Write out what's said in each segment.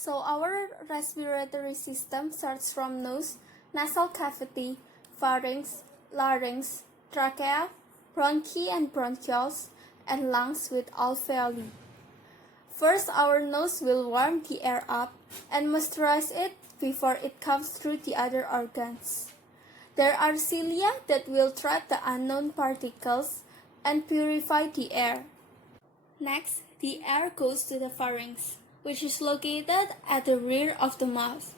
So our respiratory system starts from nose, nasal cavity, pharynx, larynx, trachea, bronchi and bronchioles, and lungs with alveoli. First, our nose will warm the air up and moisturize it before it comes through the other organs. There are cilia that will trap the unknown particles and purify the air. Next, the air goes to the pharynx, which is located at the rear of the mouth.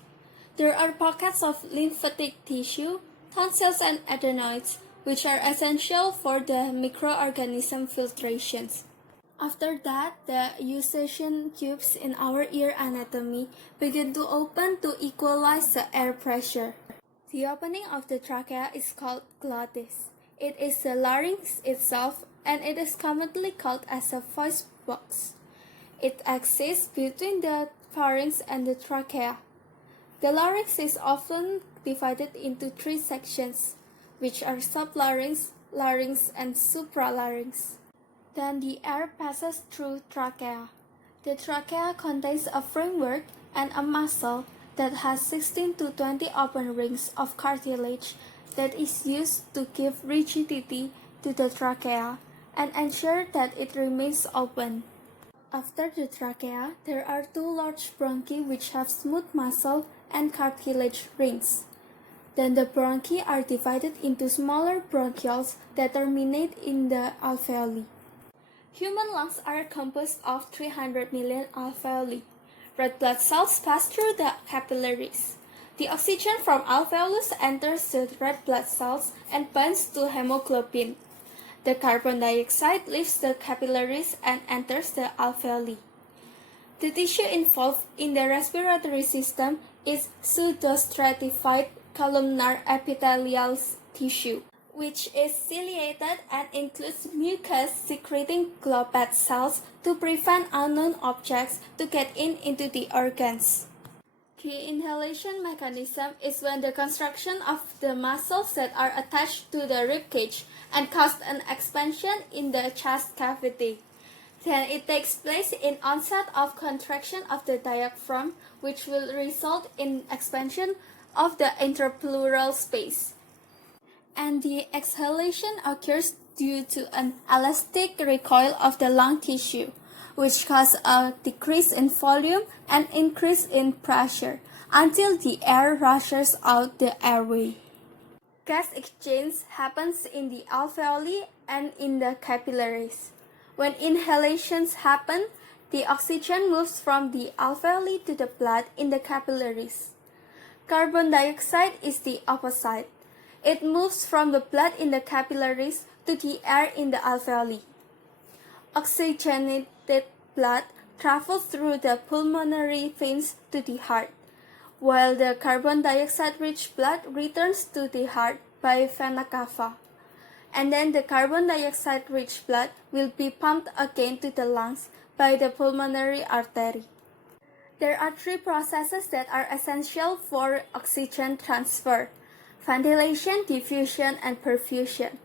There are pockets of lymphatic tissue, tonsils and adenoids, which are essential for the microorganism filtrations. After that, the eustachian tubes in our ear anatomy begin to open to equalize the air pressure. The opening of the trachea is called glottis. It is the larynx itself, and it is commonly called as a voice box. It exists between the pharynx and the trachea. The larynx is often divided into three sections, which are sublarynx, larynx, and supralarynx. Then the air passes through trachea. The trachea contains a framework and a muscle that has 16 to 20 open rings of cartilage that is used to give rigidity to the trachea and ensure that it remains open. After the trachea, there are two large bronchi which have smooth muscle and cartilage rings. Then the bronchi are divided into smaller bronchioles that terminate in the alveoli. Human lungs are composed of 300 million alveoli. Red blood cells pass through the capillaries. The oxygen from alveolus enters the red blood cells and binds to hemoglobin. The carbon dioxide leaves the capillaries and enters the alveoli. The tissue involved in the respiratory system is pseudostratified columnar epithelial tissue, which is ciliated and includes mucus-secreting globate cells to prevent unknown objects to get into the organs. The inhalation mechanism is when the construction of the muscles that are attached to the ribcage and cause an expansion in the chest cavity. Then it takes place in onset of contraction of the diaphragm, which will result in expansion of the interpleural space. And the exhalation occurs due to an elastic recoil of the lung tissue, which causes a decrease in volume and increase in pressure until the air rushes out the airway. Gas exchange happens in the alveoli and in the capillaries. When inhalations happen, the oxygen moves from the alveoli to the blood in the capillaries. Carbon dioxide is the opposite. It moves from the blood in the capillaries to the air in the alveoli. Oxygenated blood travels through the pulmonary veins to the heart, while the carbon dioxide-rich blood returns to the heart by vena cava. And then the carbon dioxide-rich blood will be pumped again to the lungs by the pulmonary artery. There are three processes that are essential for oxygen transfer: ventilation, diffusion, and perfusion.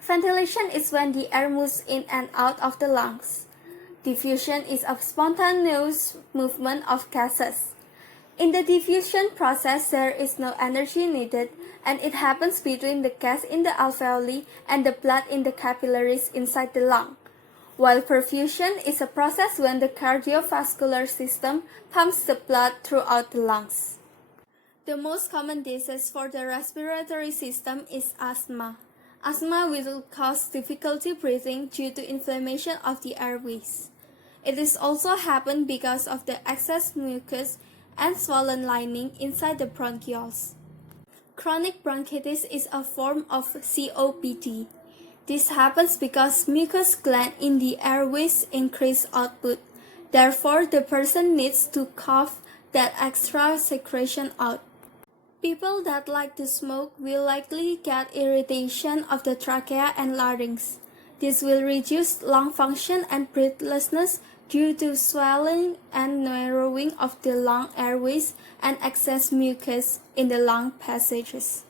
Ventilation is when the air moves in and out of the lungs. Diffusion is a spontaneous movement of gases. In the diffusion process, there is no energy needed, and it happens between the gas in the alveoli and the blood in the capillaries inside the lung. While perfusion is a process when the cardiovascular system pumps the blood throughout the lungs. The most common disease for the respiratory system is asthma. Asthma will cause difficulty breathing due to inflammation of the airways. It is also happen because of the excess mucus and swollen lining inside the bronchioles. Chronic bronchitis is a form of COPD. This happens because mucus gland in the airways increase output. Therefore, the person needs to cough that extra secretion out. People that like to smoke will likely get irritation of the trachea and larynx. This will reduce lung function and breathlessness due to swelling and narrowing of the lung airways and excess mucus in the lung passages.